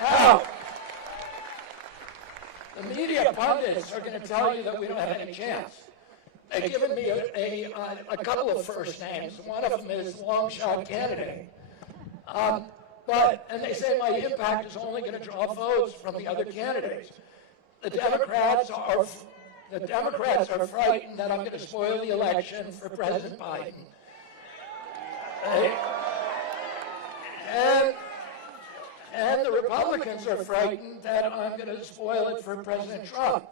Now, the media pundits are going to tell you that we don't have any chance. They've given me a couple of first names. One of them is long shot candidate. And they say my impact is only going to draw votes from the other candidates. The Democrats are frightened that I'm going to spoil the election for President Biden. And the Republicans are frightened that I'm going to spoil it for President Trump.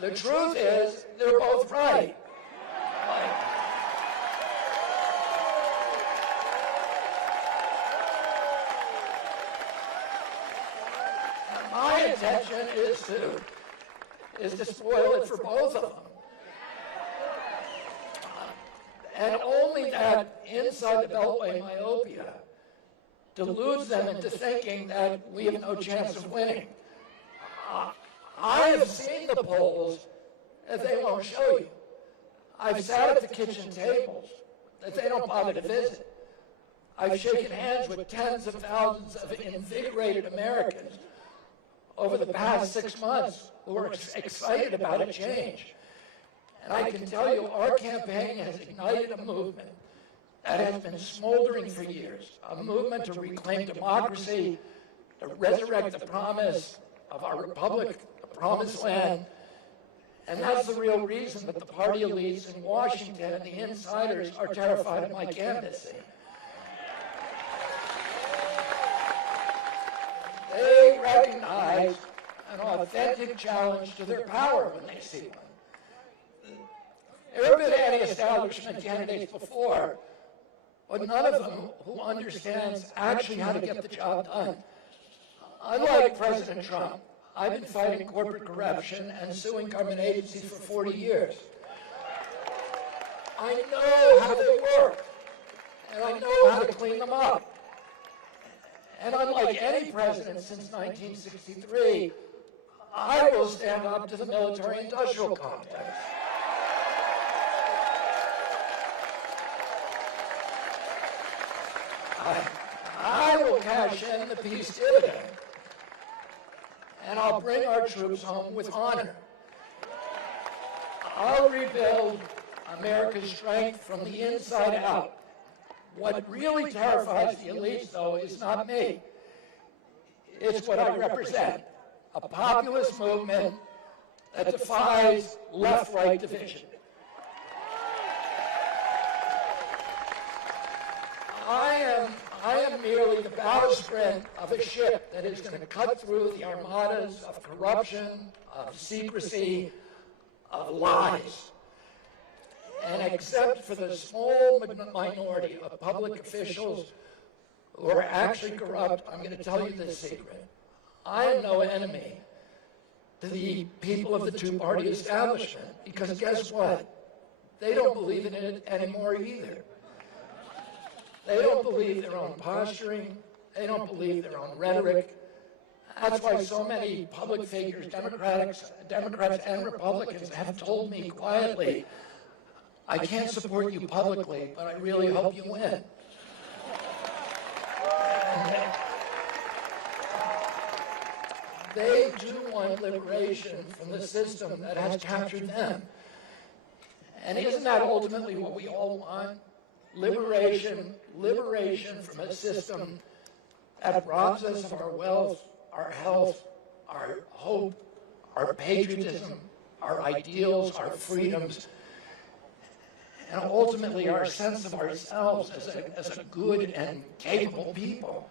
The truth is, they're both right. My intention is to spoil it for both of them. And only that inside the Beltway myopia deludes them into thinking that we have no chance of winning. I have seen the polls that they won't show you. I've sat at the kitchen tables that they don't bother to visit. I've shaken hands with tens of thousands of invigorated Americans over the past 6 months who are excited about a change. And I can tell you, our campaign has ignited a movement that has been smoldering for years, a movement to reclaim democracy, to resurrect the promise of our republic, the promised land. And that's the real reason that the party elites in Washington and the insiders are terrified of my candidacy. They recognize an authentic challenge to their power when they see one. There have been anti-establishment candidates before, but none of them who understands actually how to get the job done. Unlike President Trump, I've been fighting corporate corruption and suing government agencies for 40 years. I know how they work, and I know how to clean them up. And unlike any president since 1963, I will stand up to the military-industrial complex. I will cash in the peace dividend, and I'll bring our troops home with honor. I'll rebuild America's strength from the inside out. What really terrifies the elites, though, is not me. It's what I represent, a populist movement that defies left-right division. I am merely the bowsprit of a ship that is going to cut through the armadas of corruption, of secrecy, of lies. And except for the small minority of public officials who are actually corrupt, I'm going to tell you this secret. I am no enemy to the people of the two-party establishment, because guess what? They don't believe in it anymore either. They don't believe their own posturing. They don't believe their own rhetoric. That's why so many public figures, Democrats and Republicans, have told me quietly, I can't support you publicly, but I really hope you win. They do want liberation from the system that has captured them. And isn't that ultimately what we all want? Liberation from a system that robs us of our wealth, our health, our hope, our patriotism, our ideals, our freedoms, and ultimately our sense of ourselves as a good and capable people.